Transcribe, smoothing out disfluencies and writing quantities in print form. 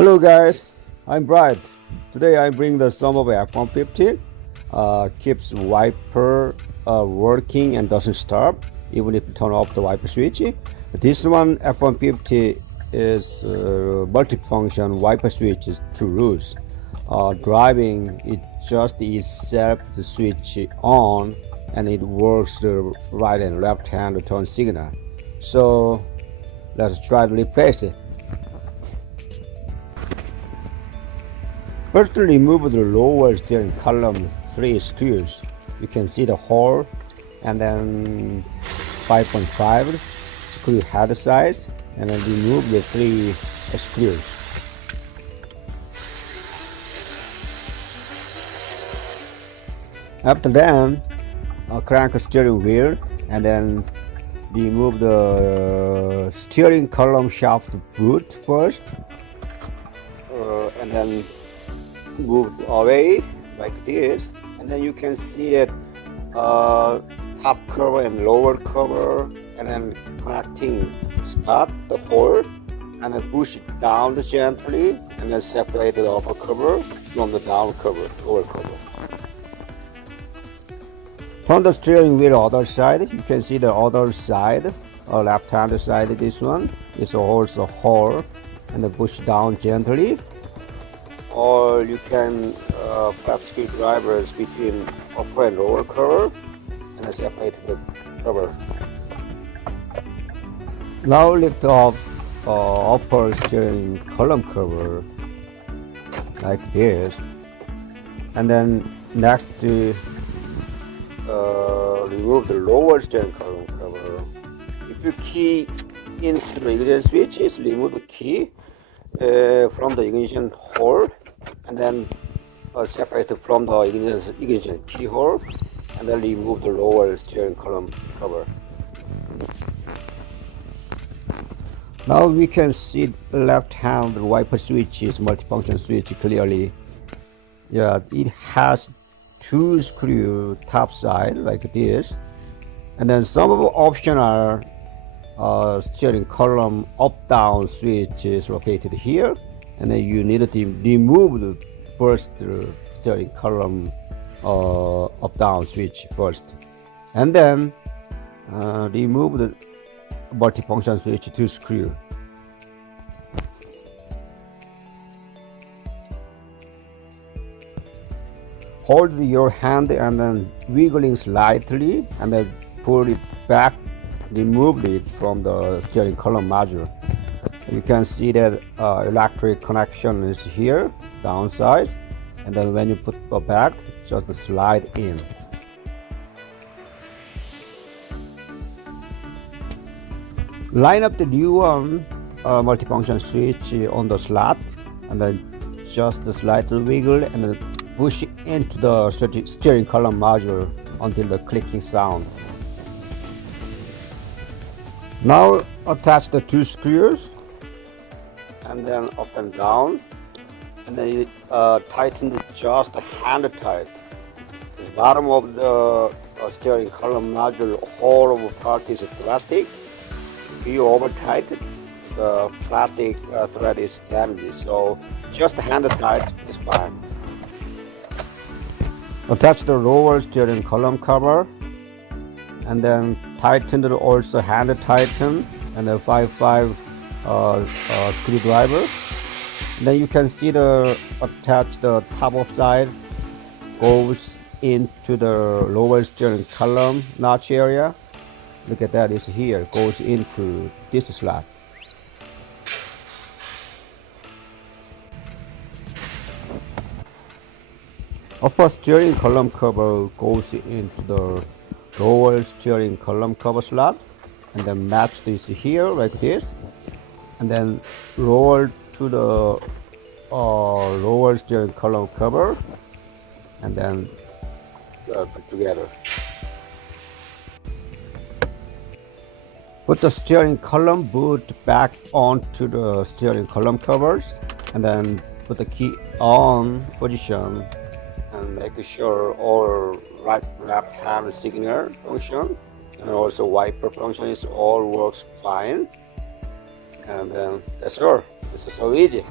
Hello guys, I'm Brad. Today I bring the sum of F150. Keeps wiper working and doesn't stop even if you turn off the wiper switch. This one F150 is multifunction wiper switch is two rules. Driving it just itself the switch on and it works the right and left hand turn signal. So let's try to replace it. First, remove the lower steering column 3 screws. You can see the hole and then 5.5 screw head size, and then remove the 3 screws. After that, crank the steering wheel and then remove the steering column shaft boot first, and then move away like this, and then you can see that top cover and lower cover, and then connecting spot the hole, and then push it down gently, and then separate the upper cover from the down cover, lower cover. Turn the steering wheel other side. You can see the other side, left hand side. This one is also a hole, and then push down gently. Or you can flap screwdrivers between upper and lower cover and then separate the cover. Now lift off upper steering column cover like this, and then next remove the lower steering column cover. If you key into the ignition switch, remove the key from the ignition hole, and then separate from the ignition keyhole, and then remove the lower steering column cover. Now we can see left hand wiper switch is multifunction switch clearly. Yeah, it has 2 screw top side like this, and then some of the optional steering column up down switch is located here, and then you need to remove the first steering column up down switch first, and then remove the multifunction switch 2 screw. Hold your hand and then wiggling slightly, and then pull it back, remove it from the steering column module. You can see that electric connection is here, downside, and then when you put it back, just slide in. Line up the new one multifunction switch on the slot, and then just slightly wiggle and then push into the steering column module until the clicking sound. Now attach the 2 screws, and then up and down, and then you tighten it just hand tight. The bottom of the steering column module, whole of part is plastic. If you over tight, the plastic thread is damaged, so just hand tight is fine. Attach the lower steering column cover, and then tighten it also hand tighten, and then 5.5 screwdriver. And then you can see the attach the top of side goes into the lower steering column notch area. Look at that, it's here, goes into this slot. Upper steering column cover goes into the lower steering column cover slot, and then match this here like this, and then roll to the lower steering column cover, and then put together. Put the steering column boot back onto the steering column covers, and then put the key on position, and make sure all right left hand signal function and also wiper function is all works fine. And then that's all. This is so easy.